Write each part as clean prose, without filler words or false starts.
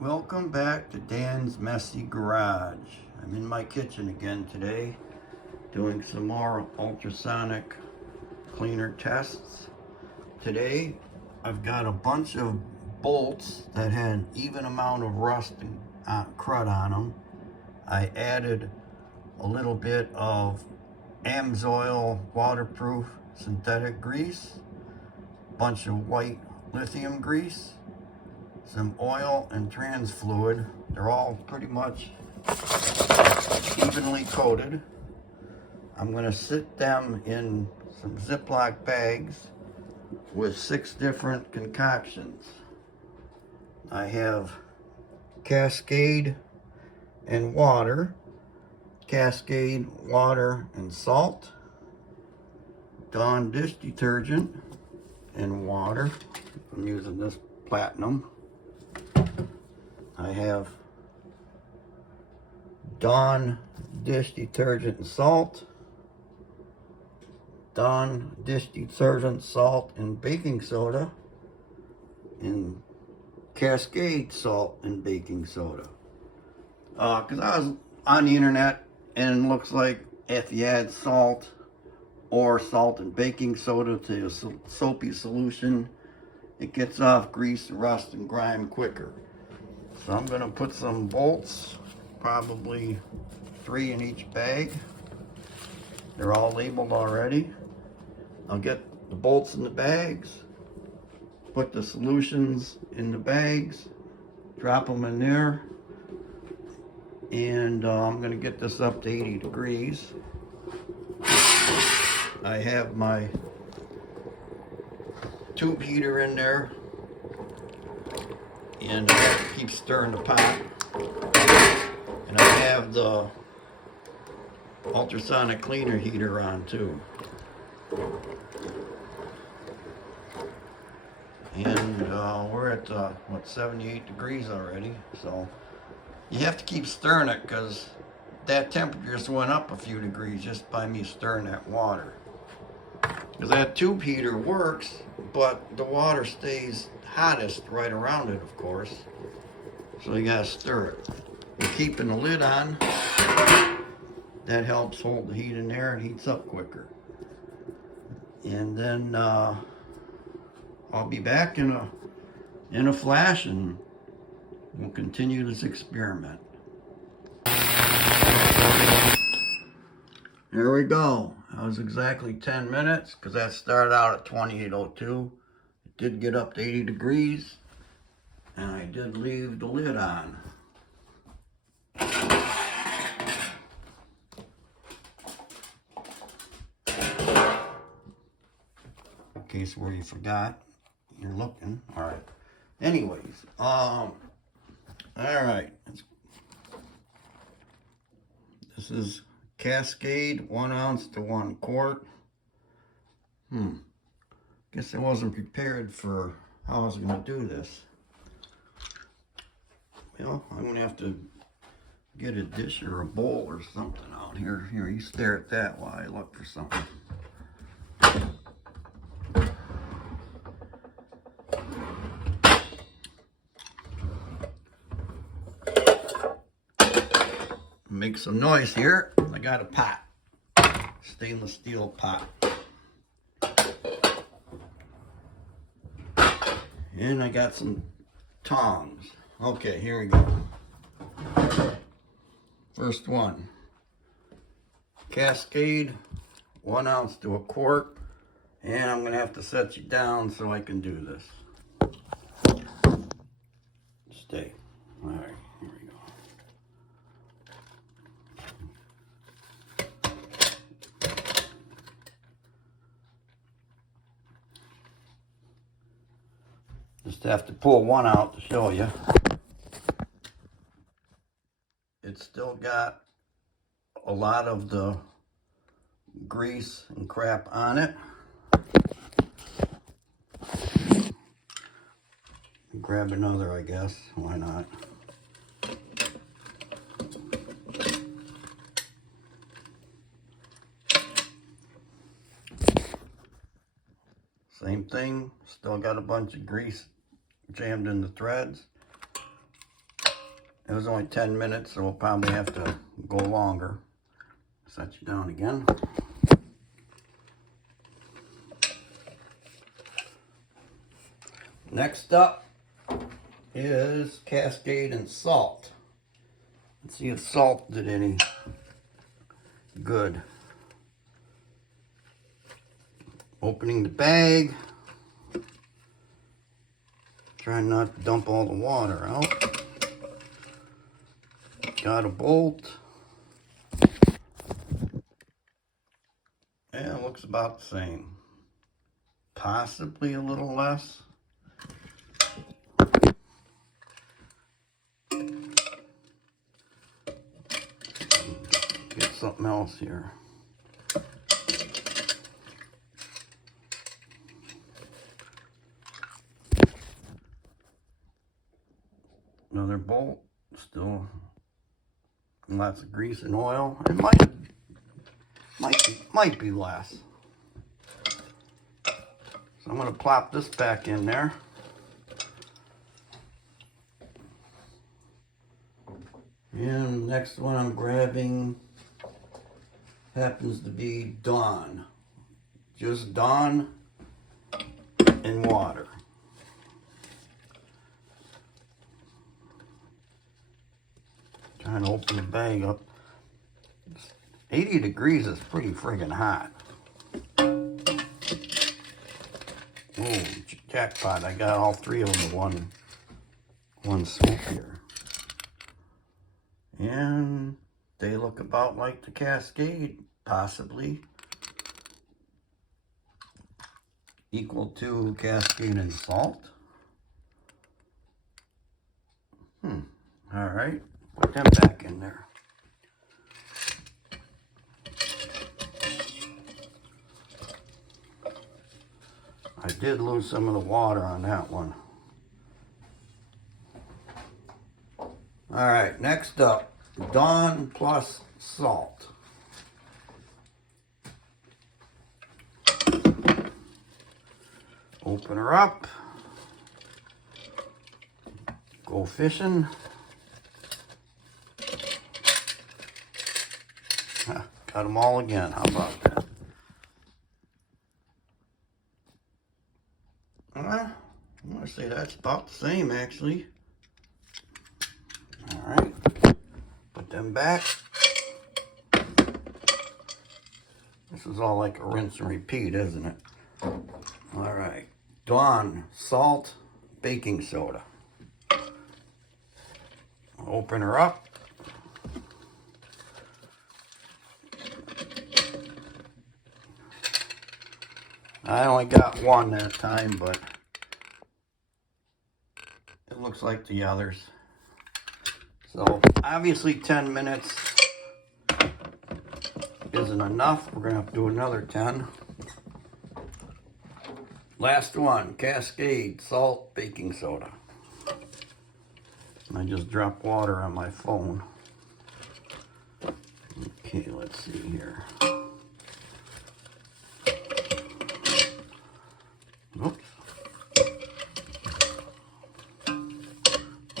Welcome back to Dan's Messy Garage. I'm in my kitchen again today doing some more ultrasonic cleaner tests. Today I've got a bunch of bolts that had an even amount of rust and crud on them. I added a little bit of AMSOIL waterproof synthetic grease, a bunch of white lithium grease, some oil and trans fluid. They're all pretty much evenly coated. I'm going to sit them in some Ziploc bags with 6 different concoctions. I have Cascade and water, Cascade water and salt, Dawn dish detergent and water. I'm using this platinum. I have Dawn dish detergent and salt, Dawn dish detergent, salt, and baking soda, and Cascade salt and baking soda. Because I was on the internet and it looks like if you add salt or salt and baking soda to a soapy solution, it gets off grease, rust, and grime quicker. So I'm going to put some bolts, probably 3 in each bag. They're all labeled already. I'll get the bolts in the bags, put the solutions in the bags, drop them in there, and I'm going to get this up to 80 degrees. I have my tube heater in there, and I have to keep stirring the pot. And I have the ultrasonic cleaner heater on too. And we're at 78 degrees already, so you have to keep stirring it because that temperature just went up a few degrees just by me stirring that water. Because that tube heater works, but the water stays hottest right around it, of course. So you gotta stir it. And keeping the lid on, that helps hold the heat in there and heats up quicker. And then I'll be back in a flash and we'll continue this experiment. Here we go. That was exactly 10 minutes because that started out at 2802. It did get up to 80 degrees and I did leave the lid on. In case where you forgot, you're looking. All right. Anyways, all right. This is Cascade, 1 ounce to 1 quart. Guess I wasn't prepared for how I was going to do this. Well, I'm going to have to get a dish or a bowl or something out here. Here, you stare at that while I look for something. Make some noise here. I got a pot, stainless steel pot. And I got some tongs. Okay, here we go. First one. Cascade, 1 ounce to a quart. And I'm going to have to set you down so I can do this. Stay. All right, here we go. Just have to pull one out to show you. It's still got a lot of the grease and crap on it. Grab another, I guess. Why not? Same thing, still got a bunch of grease jammed in the threads. It was only 10 minutes, so we'll probably have to go longer. Set you down again. Next up is Cascade and salt. Let's see if salt did any good. Opening the bag. Trying not to dump all the water out. Got a bolt. Yeah, it looks about the same. Possibly a little less. Get something else here. Another bolt, still lots of grease and oil. It might be less. So I'm gonna plop this back in there. And next one I'm grabbing happens to be Dawn. Just Dawn and water. Trying to open the bag up. 80 degrees is pretty friggin' hot. Oh, jackpot. I got all three of them in one swoop here. And they look about like the Cascade, possibly. Equal to Cascade and salt. All right, put them back in there. I did lose some of the water on that one. All right, next up, Dawn plus salt. Open her up. Go fishing. Got them all again. How about that? I'm going to say that's about the same, actually. All right. Put them back. This is all like a rinse and repeat, isn't it? All right. Dawn, salt, baking soda. Open her up. I only got one that time, but it looks like the others. So obviously 10 minutes isn't enough. We're gonna have to do another 10. Last one, Cascade, salt, baking soda. I just dropped water on my phone. Okay, let's see here. Oops.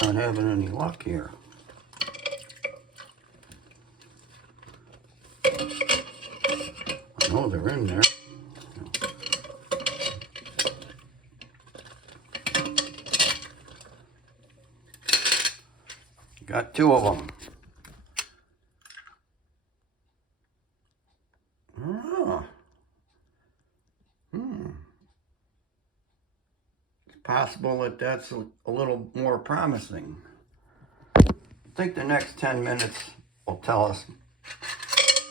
Not having any luck here. I know they're in there. Got two of them. Oh. It's possible that that's a little more promising. I think the next 10 minutes will tell us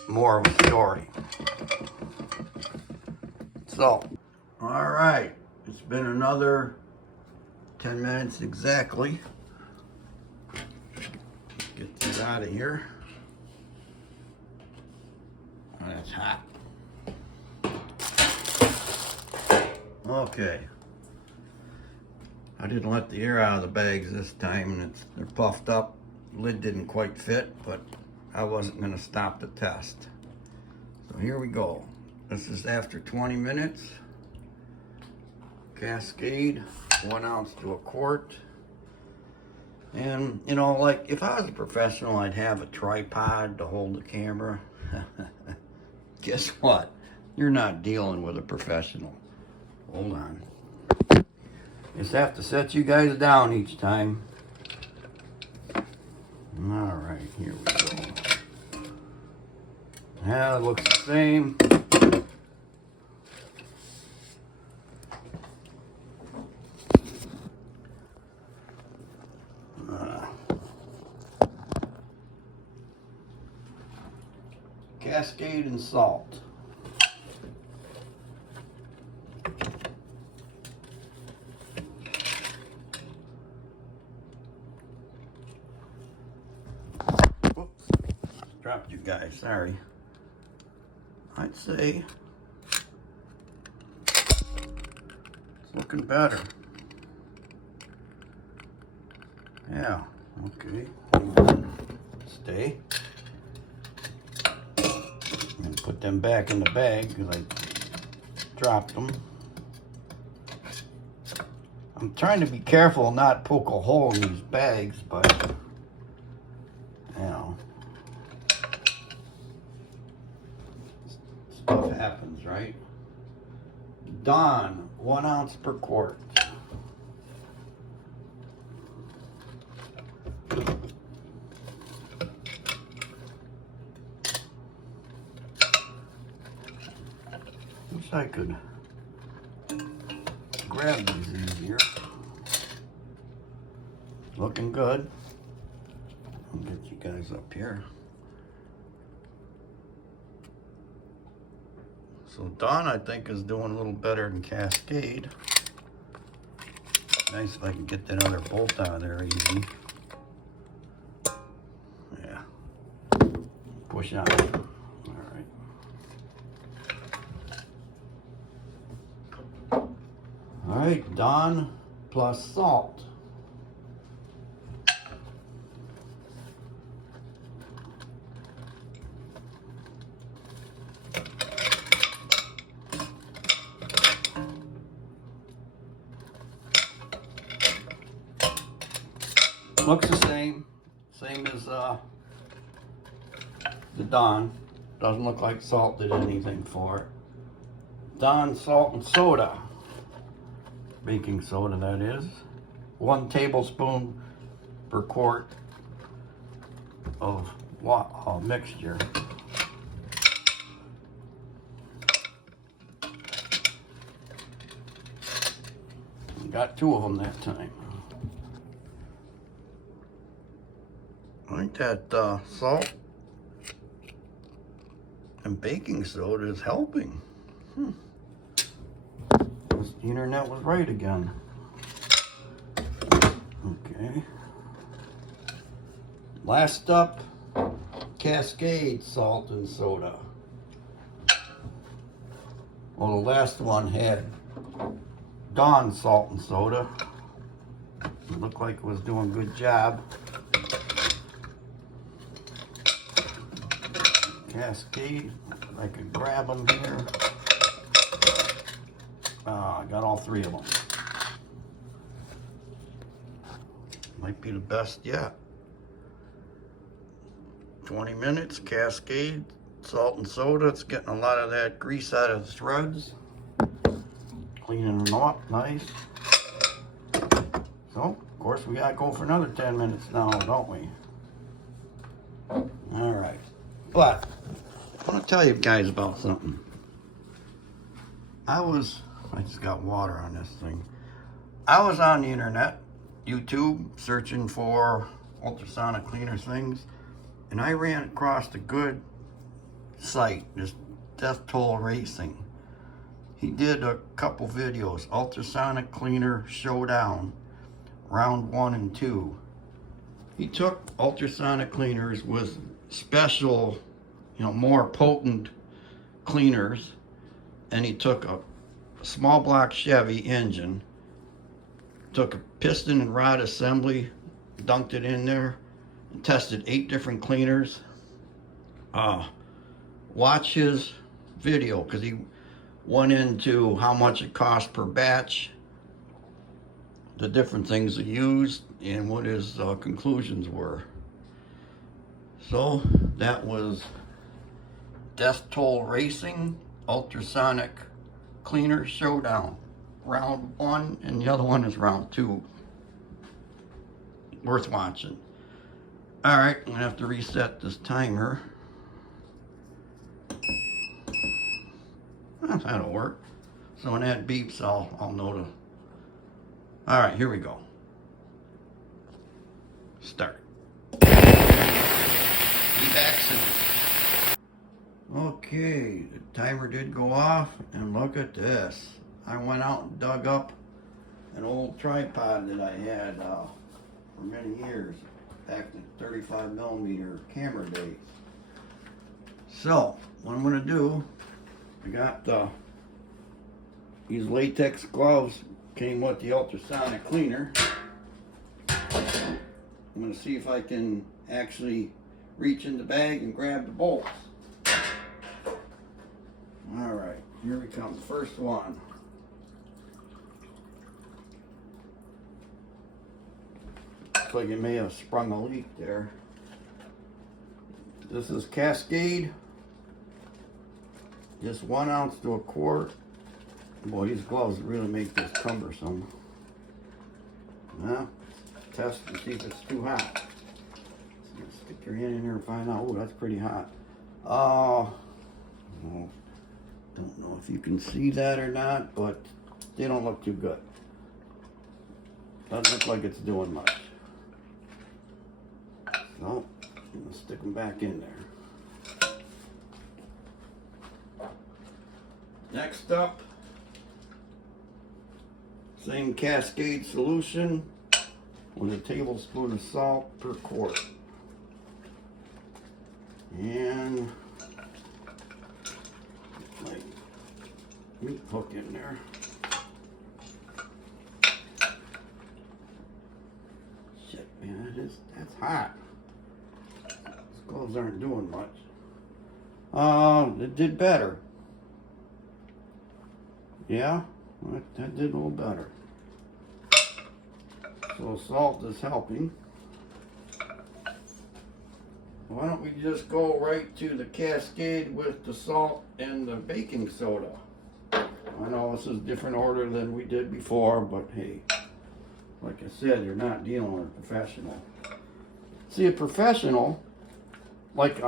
more of a story. So, all right. It's been another 10 minutes exactly. Get this out of here. Oh, that's hot. Okay. I didn't let the air out of the bags this time, and they're puffed up. The lid didn't quite fit, but I wasn't going to stop the test. So here we go. This is after 20 minutes. Cascade, 1 ounce to a quart. And, you know, like, if I was a professional, I'd have a tripod to hold the camera. Guess what? You're not dealing with a professional. Hold on. Just have to set you guys down each time. Alright, here we go. Yeah, it looks the same. Cascade and salt. Whoops, dropped you guys, sorry. I'd say it's looking better. Yeah, okay. Stay. And put them back in the bag because I dropped them. I'm trying to be careful not poke a hole in these bags, but you know, stuff happens, right? Dawn, 1 ounce per quart. Wish I could grab these easier. Looking good. I'll get you guys up here. So Dawn, I think, is doing a little better than Cascade. Nice if I can get that other bolt out of there easy. Yeah. Push on. Alright, Dawn plus salt. Looks the same as the Dawn. Doesn't look like salt did anything for it. Dawn salt and soda. Baking soda, that is. 1 tablespoon per quart of mixture. Got 2 of them that time. I think that salt and baking soda is helping. The internet was right again. Okay. Last up, Cascade salt and soda. Well, the last one had Dawn salt and soda. It looked like it was doing a good job. Cascade, I could grab them here. I got all 3 of them. Might be the best yet. 20 minutes, Cascade, salt and soda. It's getting a lot of that grease out of the threads. Cleaning them up, nice. So, of course, we gotta go for another 10 minutes now, don't we? All right. But, I want to tell you guys about something. I just got water on this thing. I was on the internet, YouTube, searching for ultrasonic cleaner things, and I ran across a good site, this Death Toll Racing. He did a couple videos, Ultrasonic Cleaner Showdown, round 1 and 2. He took ultrasonic cleaners with special, more potent cleaners, and he took a small block Chevy engine, took a piston and rod assembly, dunked it in there, and tested 8 different cleaners. Watch his video, because he went into how much it cost per batch, the different things he used, and what his conclusions were. So that was Death Toll Racing Ultrasonic Cleaner Showdown, round 1, and the other one is round 2. Worth watching. Alright, I'm gonna have to reset this timer. Oh, that'll work. So when that beeps, I'll know to. Alright, here we go. Start. Be back soon. Okay, the timer did go off, and look at this. I went out and dug up an old tripod that I had for many years, back in 35mm camera days. So, what I'm going to do, I got these latex gloves, came with the ultrasonic cleaner. I'm going to see if I can actually reach in the bag and grab the bolts. Alright, here we come. First one. Looks like it may have sprung a leak there. This is Cascade. Just 1 ounce to a quart. Boy, these gloves really make this cumbersome. Now, test and see if it's too hot. Stick your hand in there and find out. Oh, that's pretty hot. Well, don't know if you can see that or not, but they don't look too good. Doesn't look like it's doing much. So, I'm gonna stick them back in there. Next up, same Cascade solution with a tablespoon of salt per quart. And my meat hook in there. Shit, man, that's hot. These gloves aren't doing much. It did better. Yeah, that did a little better. So salt is helping. Why don't we just go right to the Cascade with the salt and the baking soda? I know this is a different order than we did before, but hey, like I said, you're not dealing with a professional. See, a professional, like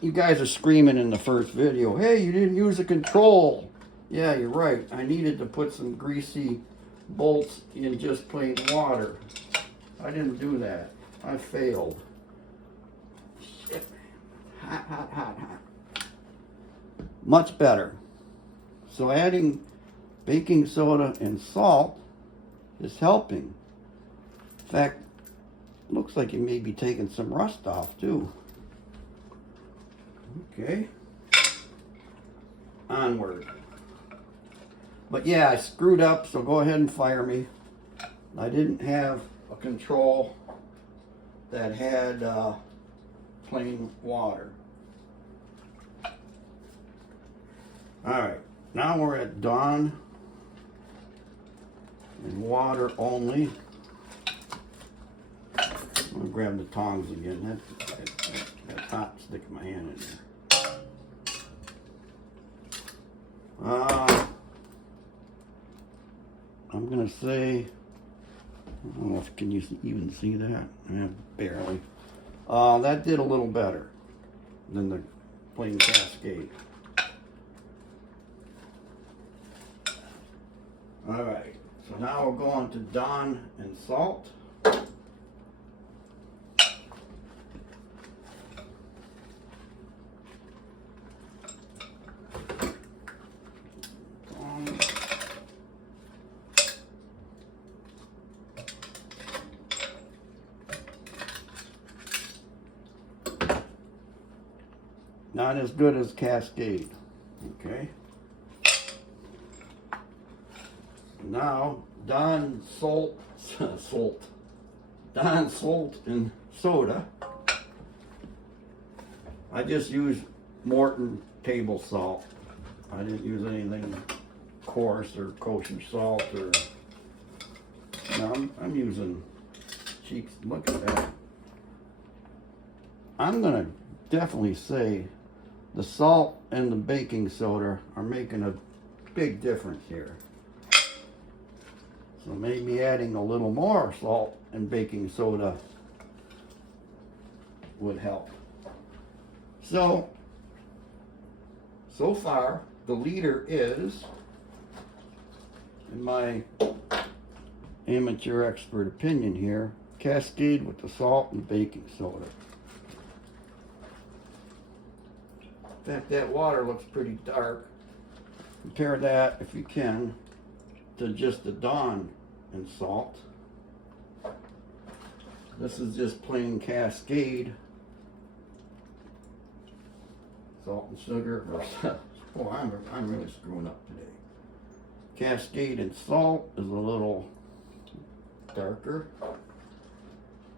you guys are screaming in the first video, hey, you didn't use a control. Yeah, you're right. I needed to put some greasy bolts in just plain water. I didn't do that. I failed. Shit, man. Hot. Much better. So adding baking soda and salt is helping. In fact, looks like it may be taking some rust off too. Okay. Onward. But yeah, I screwed up, so go ahead and fire me. I didn't have a control that had plain water. Alright, now we're at Dawn and water only. I'm going to grab the tongs again. That's hot, sticking my hand in there. I'm going to say, I don't know if can you even see that? Yeah, barely. That did a little better than the plain Cascade. Alright, so now we'll go on to Dawn and salt. Not as good as Cascade. Okay. Now, Dawn salt and soda. I just used Morton table salt. I didn't use anything coarse or kosher salt or. No, I'm using sheets. Look at that. I'm gonna definitely say the salt and the baking soda are making a big difference here. So maybe adding a little more salt and baking soda would help. So far, the leader is, in my amateur expert opinion here, Cascade with the salt and baking soda. In fact, that water looks pretty dark. Compare that, if you can, to just the Dawn and salt. This is just plain Cascade. Salt and sugar. Oh, I'm really screwing up today. Cascade and salt is a little darker,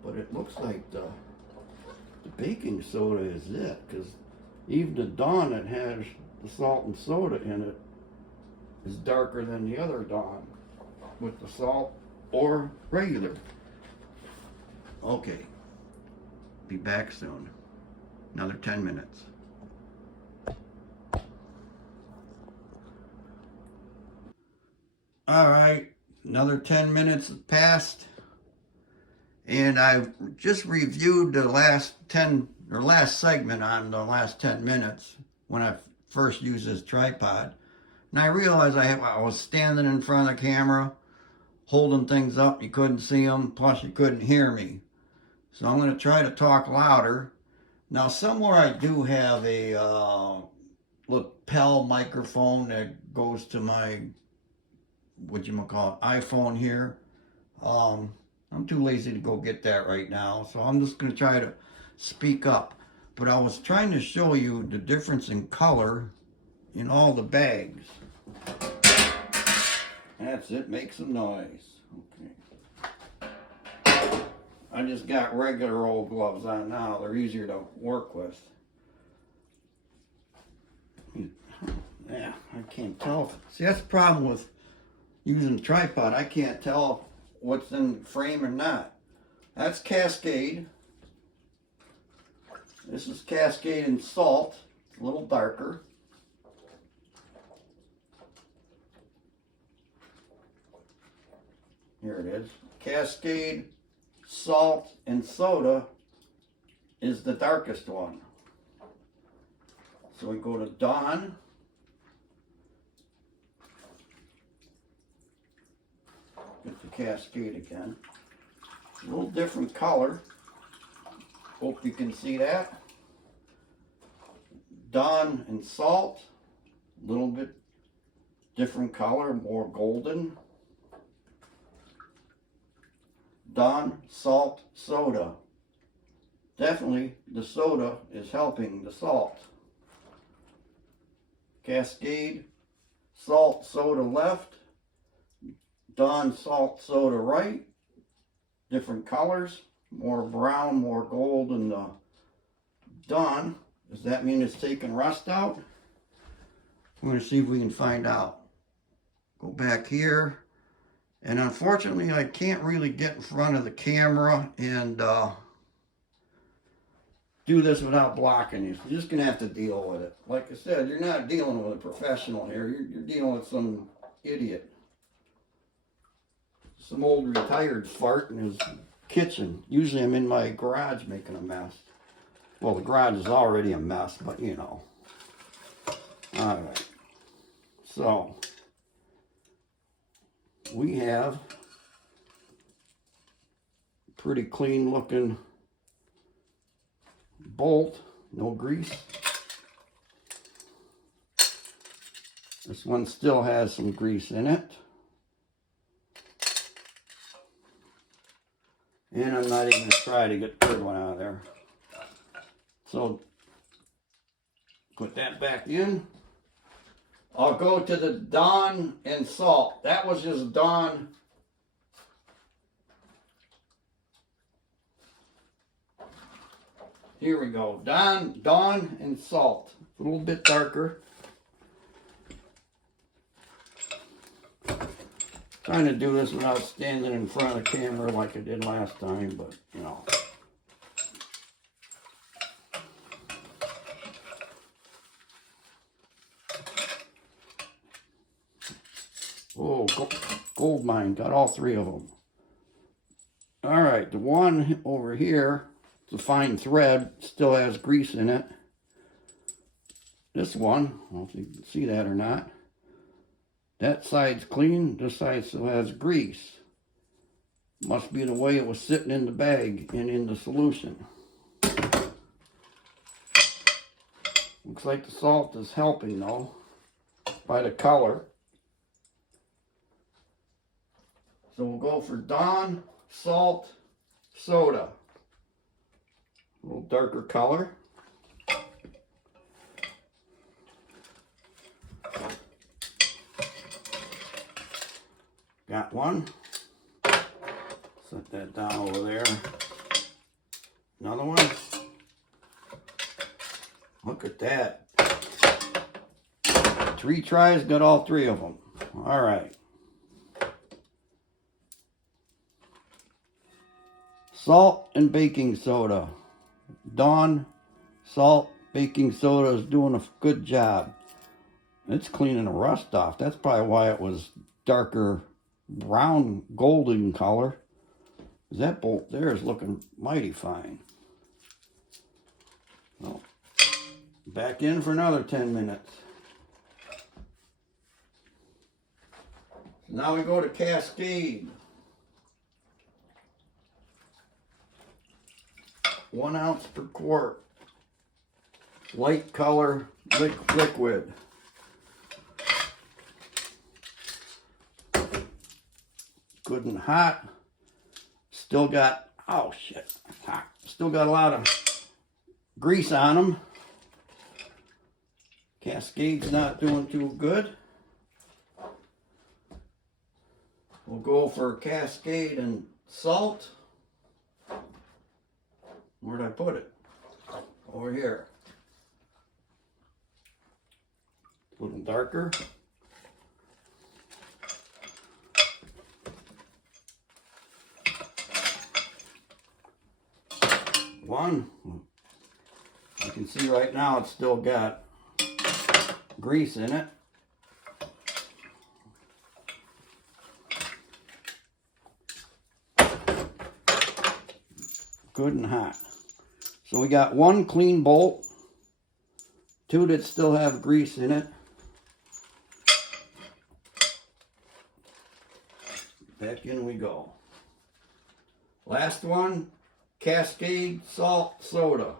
but it looks like the baking soda is it, because even the Dawn that has the salt and soda in it is darker than the other Dawn with the salt or regular. Okay, be back soon. Another 10 minutes. All right, another 10 minutes has passed, and I've just reviewed the last segment on the last 10 minutes when I first used this tripod, and I realized I was standing in front of the camera, holding things up. You couldn't see them, plus you couldn't hear me. So I'm going to try to talk louder. Now, somewhere I do have a lapel microphone that goes to my iPhone here. I'm too lazy to go get that right now, so I'm just going to try to speak up. But I was trying to show you the difference in color in all the bags. That's it, make some noise. Okay. I just got regular old gloves on now. They're easier to work with. Yeah, I can't tell. See, that's the problem with using a tripod. I can't tell what's in the frame or not. That's Cascade. This is Cascade and salt. It's a little darker. Here it is. Cascade, salt, and soda is the darkest one. So we go to Dawn. Get the Cascade again. A little different color. Hope you can see that. Dawn and salt. A little bit different color, more golden. Dawn, salt, soda. Definitely the soda is helping the salt. Cascade, salt, soda left. Dawn, salt, soda right. Different colors. More brown, more gold in the Dawn. Does that mean it's taking rust out? We're going to see if we can find out. Go back here. And unfortunately, I can't really get in front of the camera and do this without blocking you. You're just going to have to deal with it. Like I said, you're not dealing with a professional here. You're dealing with some idiot. Some old retired fart in his kitchen. Usually I'm in my garage making a mess. Well, the garage is already a mess, but you know. All right. So we have a pretty clean looking bolt, no grease. This one still has some grease in it. And I'm not even going to try to get the third one out of there. So put that back in. I'll go to the Dawn and salt. That was just Dawn. Here we go. Dawn and salt. A little bit darker. Trying to do this without standing in front of the camera like I did last time, but you know. Oh, gold mine, got all three of them. All right, the one over here, it's a fine thread, still has grease in it. This one, I don't know if you can see that or not. That side's clean, this side still has grease. Must be the way it was sitting in the bag and in the solution. Looks like the salt is helping though, by the color. So we'll go for Dawn Salt Soda. A little darker color. Got one. Set that down over there. Another one. Look at that. 3 tries, got all 3 of them. All right. Salt and baking soda. Dawn Salt Baking Soda is doing a good job. It's cleaning the rust off. That's probably why it was darker brown golden color. That bolt there is looking mighty fine. Well, back in for another 10 minutes. Now we go to Cascade. 1 ounce per quart. Light color liquid. Good and hot. Still got, oh shit, hot. Still got a lot of grease on them. Cascade's not doing too good. We'll go for Cascade and salt. Where'd I put it? Over here. A little darker. One. You can see right now it's still got grease in it. Good and hot. So we got 1 clean bolt, 2 that still have grease in it. Back in we go. Last one, Cascade Salt Soda.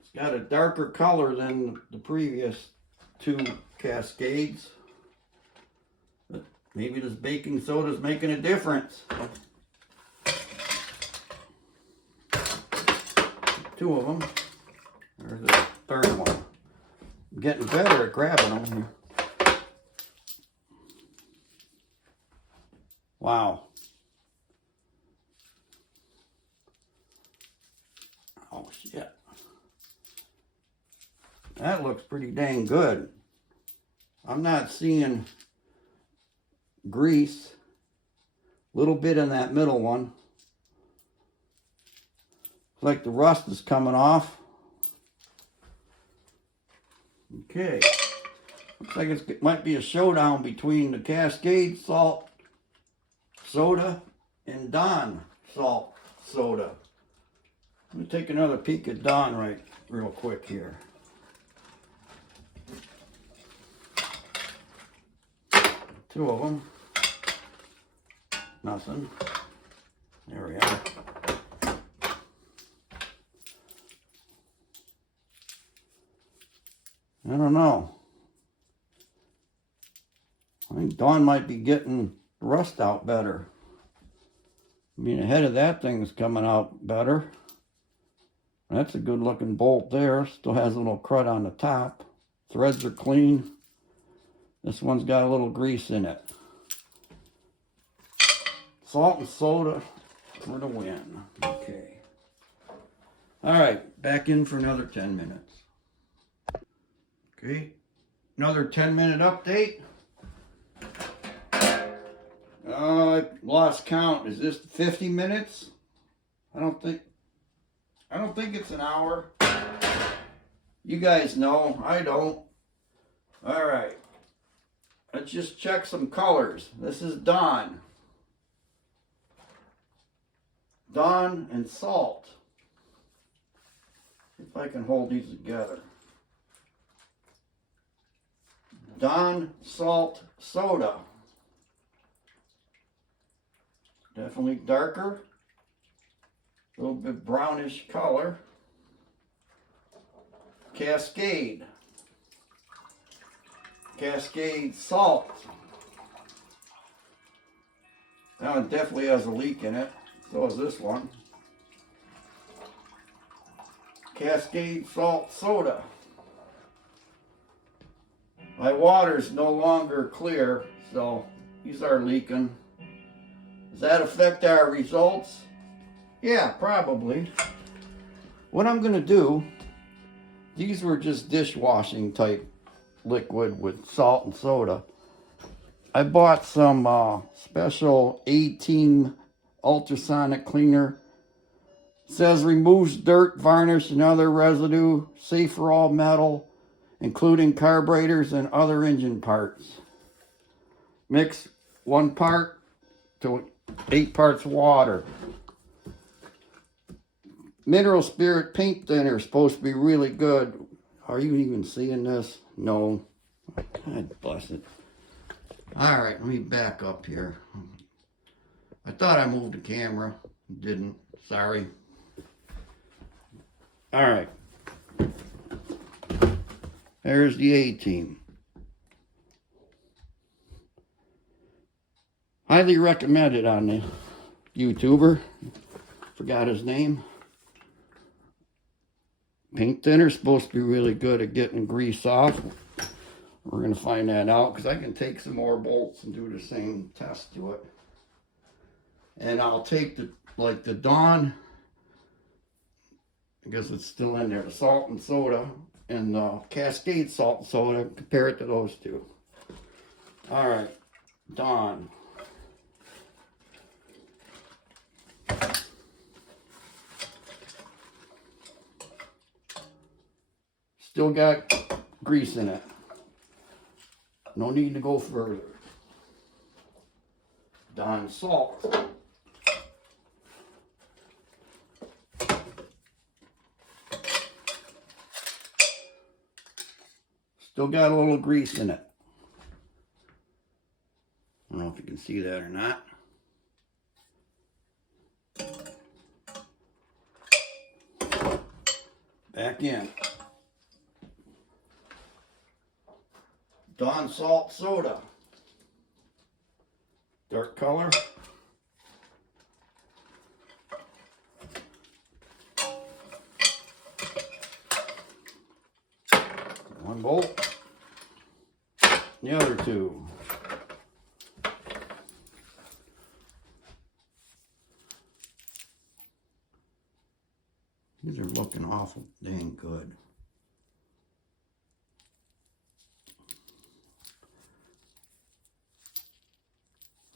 It's got a darker color than the previous 2 Cascades. But maybe this baking soda is making a difference. 2 of them. There's the 3rd one. I'm getting better at grabbing them here. Wow. Oh shit. That looks pretty dang good. I'm not seeing grease. Little bit in that middle one. Like the rust is coming off. Okay. Looks like it might be a showdown between the Cascade Salt Soda and Dawn Salt Soda. Let me take another peek at Dawn real quick here. Two of them. Nothing. There we are. I don't know. I think Dawn might be getting rust out better. I mean, the head of that thing's coming out better. That's a good looking bolt there. Still has a little crud on the top. Threads are clean. This one's got a little grease in it. Salt and soda for the win. Okay. All right, back in for another 10 minutes. Okay, another 10-minute update. I lost count. Is this 50 minutes? I don't think it's an hour. You guys know. I don't. All right. Let's just check some colors. This is Dawn. Dawn and Salt. If I can hold these together. Dawn Salt Soda. Definitely darker. A little bit brownish color. Cascade. Cascade Salt. That one definitely has a leak in it. So is this one. Cascade Salt Soda. My water's no longer clear, so these are leaking. Does that affect our results? Yeah, probably. What I'm going to do, these were just dishwashing type liquid with salt and soda. I bought some special A-Team Ultrasonic cleaner. It says removes dirt, varnish, and other residue, safe for all metal, including carburetors and other engine parts. Mix 1 part to 8 parts water. Mineral spirit paint thinner is supposed to be really good. Are you even seeing this? No. God bless it. All right, let me back up here. I thought I moved the camera. Didn't. Sorry. All right. There's the A-Team. Highly recommended on the YouTuber. Forgot his name. Paint thinner is supposed to be really good at getting grease off. We're going to find that out because I can take some more bolts and do the same test to it. And I'll take the Dawn, because it's still in there, the salt and soda, and the Cascade salt and soda, compare it to those two. All right, Dawn. Still got grease in it. No need to go further. Dawn salt. Still got a little grease in it. I don't know if you can see that or not. Back in. Dawn Salt Soda. Dark color. One bolt. The other two. These are looking awful dang good.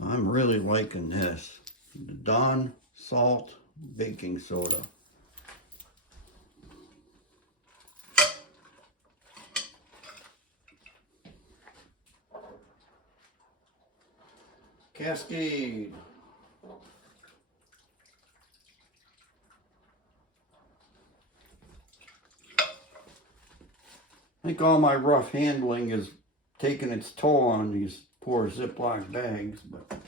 I'm really liking this. The Dawn Salt Baking Soda. Cascade. I think all my rough handling is taking its toll on these poor Ziploc bags, but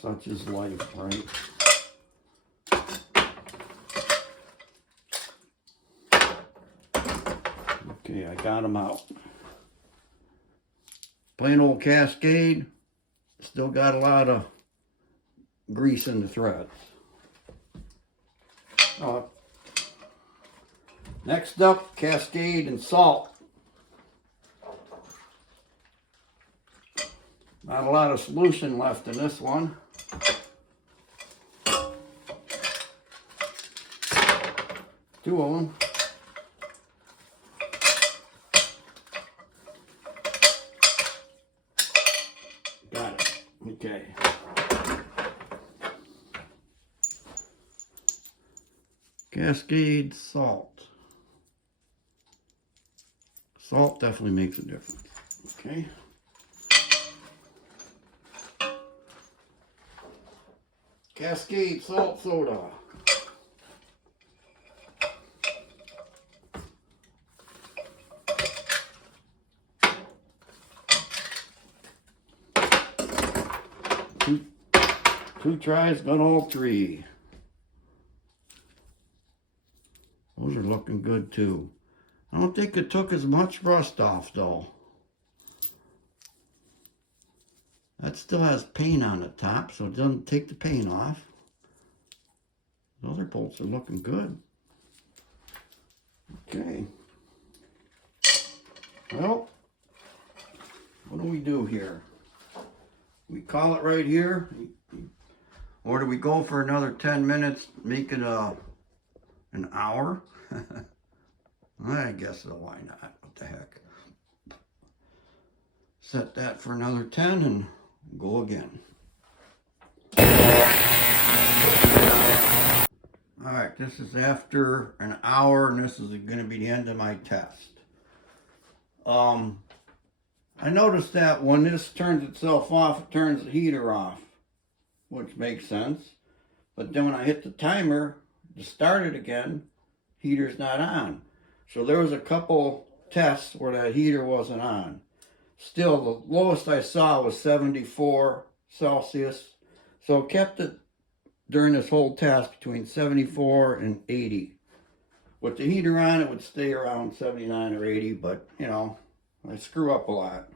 such is life, right? Okay, I got them out. Plain old Cascade, still got a lot of grease in the threads. Next up, Cascade and salt. Not a lot of solution left in this one. Two of them. Okay. Cascade salt. Salt definitely makes a difference. Okay. Cascade salt soda. Two tries, got all three. Those are looking good too. I don't think it took as much rust off though. That still has paint on the top, so it doesn't take the paint off. The other bolts are looking good. Okay. Well, what do we do here? We call it right here, or do we go for another 10 minutes, make it an hour? I guess so, why not? What the heck? Set that for another 10 and go again. Alright, this is after an hour and this is going to be the end of my test. I noticed that when this turns itself off, it turns the heater off, which makes sense. But then when I hit the timer to start it again, heater's not on. So there was a couple tests where that heater wasn't on. Still, the lowest I saw was 74 Celsius. So it kept it during this whole test between 74 and 80. With the heater on, it would stay around 79 or 80, but you know, I screw up a lot.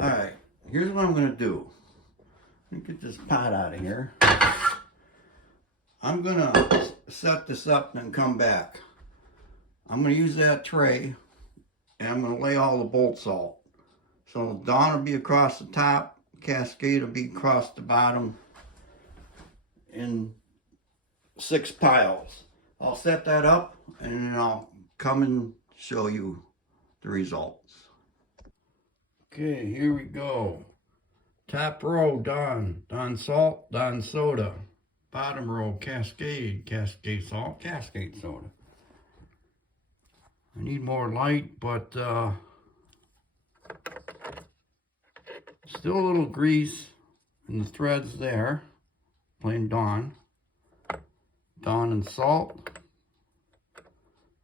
Alright, here's what I'm going to do. Let me get this pot out of here. I'm going to set this up and then come back. I'm going to use that tray and I'm going to lay all the bolt salt. So Dawn will be across the top, Cascade will be across the bottom in 6 piles. I'll set that up and then I'll come and show you the results. Okay, here we go. Top row, Dawn salt, Dawn soda. Bottom row, Cascade salt, Cascade soda. I need more light, but still a little grease in the threads there. Plain Dawn and salt.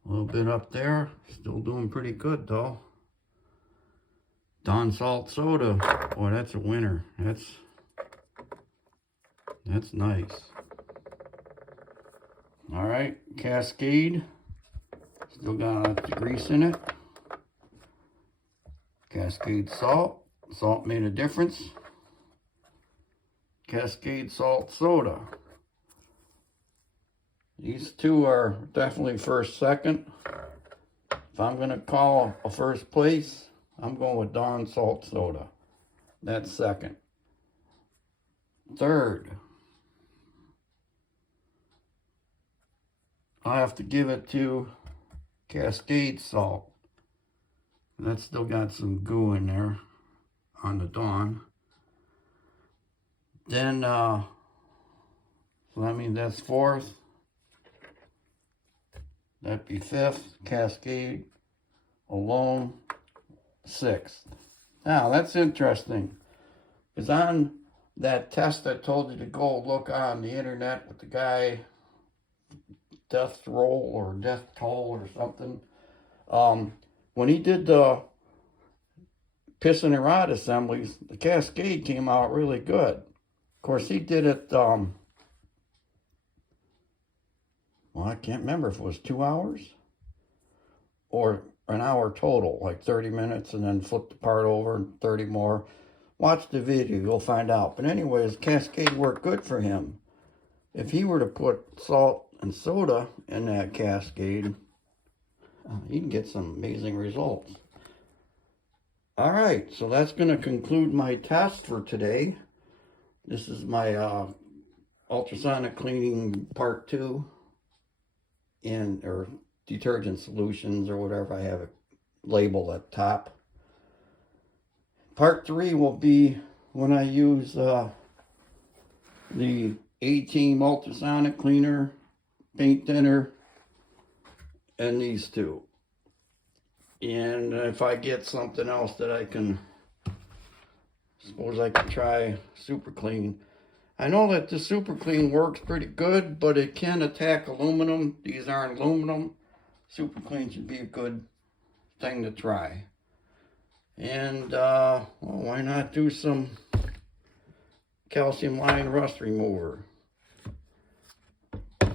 A little bit up there. Still doing pretty good though. Dawn salt soda. Boy, that's a winner. That's nice. All right, Cascade. Still got the grease in it. Cascade salt. Salt made a difference. Cascade salt soda. These two are definitely first, second. If I'm going to call a first place, I'm going with Dawn salt soda. That's second. Third, I have to give it to Cascade salt. That's still got some goo in there on the Dawn. Then, so that means that's fourth. That'd be fifth. Cascade alone, sixth. Now, that's interesting. Because on that test I told you to go look on the internet with the guy, Death Roll or Death Toll or something. When he did the piston and rod assemblies, the Cascade came out really good. Of course, he did it, well, I can't remember if it was 2 hours or an hour total, like 30 minutes, and then flip the part over and 30 more. Watch the video, you'll find out. But anyways, Cascade worked good for him. If he were to put salt and soda in that Cascade, you can get some amazing results. All right, so that's going to conclude my test for today. This is my ultrasonic cleaning part 2, or detergent solutions or whatever I have it labeled at top. Part 3 will be when I use the A-Team Ultrasonic cleaner, paint thinner, and these two. And if I get something else that I can, suppose I can try Super Clean. I know that the Super Clean works pretty good, but it can attack aluminum. These aren't aluminum. Super Clean should be a good thing to try. And, well, why not do some calcium line rust remover? I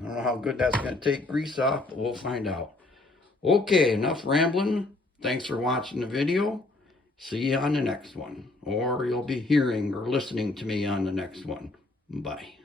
don't know how good that's going to take grease off, but we'll find out. Okay, enough rambling. Thanks for watching the video. See you on the next one. Or you'll be hearing or listening to me on the next one. Bye.